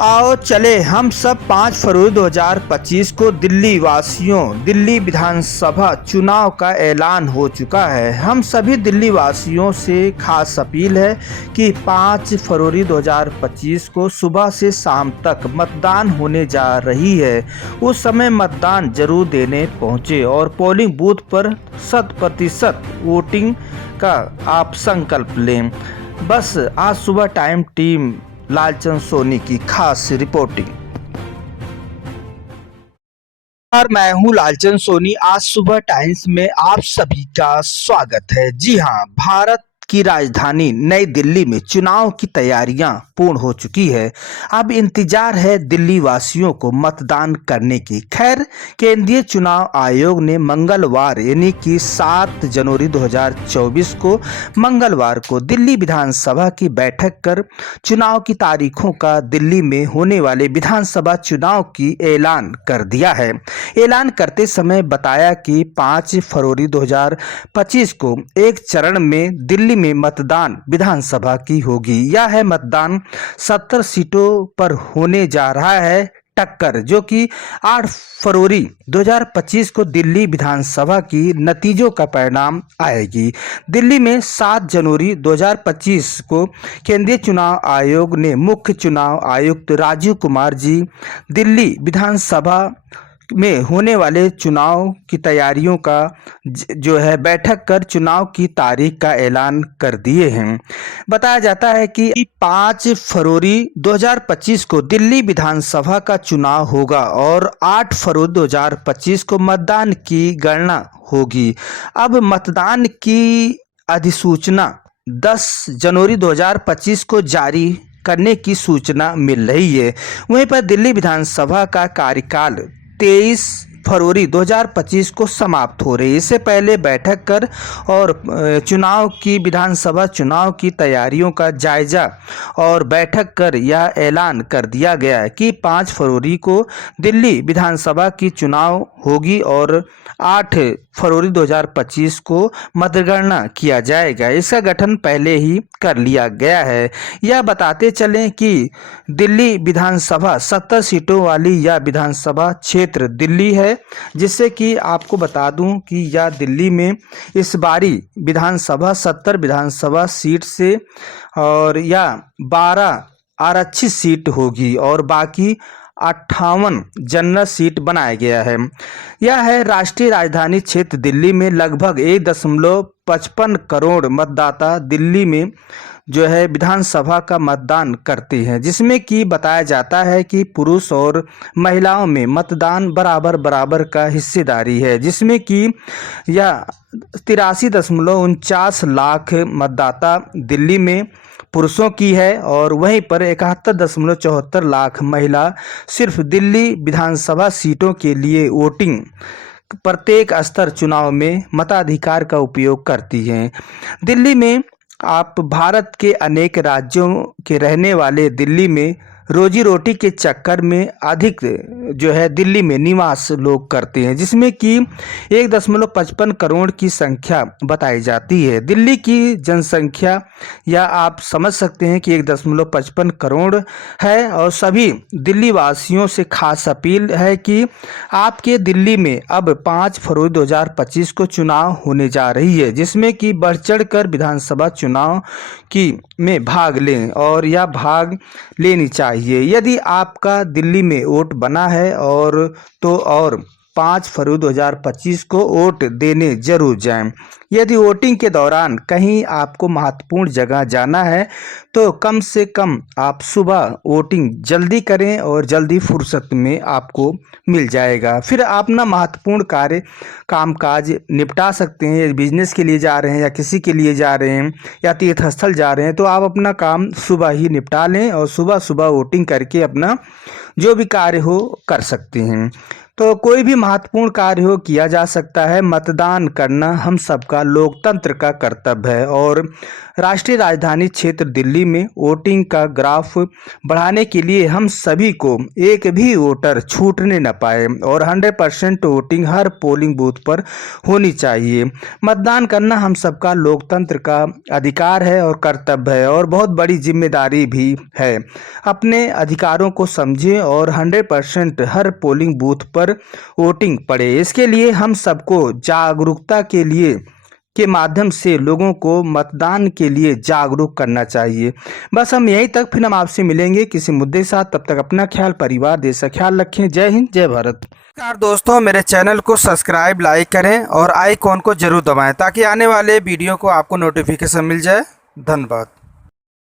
आओ चले हम सब 5 फरवरी 2025 को दिल्ली वासियों। दिल्ली विधानसभा चुनाव का ऐलान हो चुका है। हम सभी दिल्ली वासियों से खास अपील है कि 5 फरवरी 2025 को सुबह से शाम तक मतदान होने जा रही है। उस समय मतदान जरूर देने पहुंचे और पोलिंग बूथ पर 100% वोटिंग का आप संकल्प लें। बस आज सुबह टाइम टीम लालचंद सोनी की खास रिपोर्टिंग। और मैं हूं लालचंद सोनी। आज सुबह टाइम्स में आप सभी का स्वागत है। जी हां, भारत की राजधानी नई दिल्ली में चुनाव की तैयारियां पूर्ण हो चुकी है। अब इंतजार है दिल्ली वासियों को मतदान करने की। खैर, केंद्रीय चुनाव आयोग ने मंगलवार यानी कि 7 जनवरी 2024 को मंगलवार को दिल्ली विधानसभा की बैठक कर चुनाव की तारीखों का दिल्ली में होने वाले विधानसभा चुनाव की ऐलान कर दिया है। ऐलान करते समय बताया कि 5 फरवरी 2025 को एक चरण में दिल्ली में मतदान विधानसभा की होगी। यह मतदान 70 सीटों पर होने जा रहा है टक्कर, जो कि 8 फरवरी 2025 को दिल्ली विधानसभा की नतीजों का परिणाम आएगी। दिल्ली में 7 जनवरी 2025 को केंद्रीय चुनाव आयोग ने मुख्य चुनाव आयुक्त राजीव कुमार जी दिल्ली विधानसभा में होने वाले चुनाव की तैयारियों का जो है बैठक कर चुनाव की तारीख का ऐलान कर दिए हैं। बताया जाता है कि 5 फरवरी 2025 को दिल्ली विधानसभा का चुनाव होगा और 8 फरवरी 2025 को मतदान की गणना होगी। अब मतदान की अधिसूचना 10 जनवरी 2025 को जारी करने की सूचना मिल रही है। वहीं पर दिल्ली विधानसभा का कार्यकाल 23 फरवरी 2025 को समाप्त हो रही है। इससे पहले बैठक कर और विधानसभा चुनाव की तैयारियों का जायजा और बैठक कर यह ऐलान कर दिया गया है कि 5 फरवरी को दिल्ली विधानसभा की चुनाव होगी और 8 फरवरी 2025 को मतगणना किया जाएगा। इसका गठन पहले ही कर लिया गया है। यह बताते चलें कि दिल्ली विधानसभा 70 सीटों वाली यह विधानसभा क्षेत्र दिल्ली है, जिससे कि आपको बता दूं कि यह दिल्ली में इस बारी विधानसभा 70 विधानसभा सीट से और यह 12 आरक्षित सीट होगी और बाकी 58 जनरल सीट बनाया गया है। यह है राष्ट्रीय राजधानी क्षेत्र दिल्ली में लगभग 1.55 करोड़ मतदाता दिल्ली में जो है विधानसभा का मतदान करते हैं, जिसमें कि बताया जाता है कि पुरुष और महिलाओं में मतदान बराबर का हिस्सेदारी है, जिसमें कि यह 83.49 लाख मतदाता दिल्ली में पुरुषों की है और वहीं पर 71.74 लाख महिला सिर्फ दिल्ली विधानसभा सीटों के लिए वोटिंग प्रत्येक स्तर चुनाव में मताधिकार का उपयोग करती हैं। दिल्ली में आप भारत के अनेक राज्यों के रहने वाले दिल्ली में रोजी रोटी के चक्कर में अधिक जो है दिल्ली में निवास लोग करते हैं, जिसमें कि 1.55 करोड़ की संख्या बताई जाती है। दिल्ली की जनसंख्या या आप समझ सकते हैं कि 1.55 करोड़ है और सभी दिल्ली वासियों से खास अपील है कि आपके दिल्ली में अब 5 फरवरी 2025 को चुनाव होने जा रही है, जिसमें कि बढ़ चढ़ कर विधानसभा चुनाव में भाग लें और यह भाग लेनी चाहिए। यदि आपका दिल्ली में वोट बना है और 5 फरवरी 2025 को वोट देने जरूर जाएं। यदि वोटिंग के दौरान कहीं आपको महत्वपूर्ण जगह जाना है तो कम से कम आप सुबह वोटिंग जल्दी करें और जल्दी फुर्सत में आपको मिल जाएगा। फिर आप अपना महत्वपूर्ण कामकाज निपटा सकते हैं। बिजनेस के लिए जा रहे हैं या किसी के लिए जा रहे हैं या तीर्थस्थल जा रहे हैं तो आप अपना काम सुबह ही निपटा लें और सुबह वोटिंग करके अपना जो भी कार्य हो कर सकते हैं। तो कोई भी महत्वपूर्ण कार्य हो किया जा सकता है। मतदान करना हम सबका लोकतंत्र का कर्तव्य है और राष्ट्रीय राजधानी क्षेत्र दिल्ली में वोटिंग का ग्राफ बढ़ाने के लिए हम सभी को एक भी वोटर छूटने न पाए और 100% वोटिंग हर पोलिंग बूथ पर होनी चाहिए। मतदान करना हम सबका लोकतंत्र का अधिकार है और कर्तव्य है और बहुत बड़ी जिम्मेदारी भी है। अपने अधिकारों को समझें और 100% हर पोलिंग बूथ पर वोटिंग पड़े। इसके लिए हम सबको जागरूकता के माध्यम से लोगों को मतदान के लिए जागरूक करना चाहिए। बस हम यहीं तक, फिर हम आपसे मिलेंगे किसी मुद्दे के साथ। तब तक अपना ख्याल, परिवार, देश का ख्याल रखें। जय हिंद, जय भारत। नमस्कार दोस्तों, मेरे चैनल को सब्सक्राइब, लाइक करें और आइकॉन को जरूर दबाएं ताकि आने वाले वीडियो को आपको नोटिफिकेशन मिल जाए। धन्यवाद।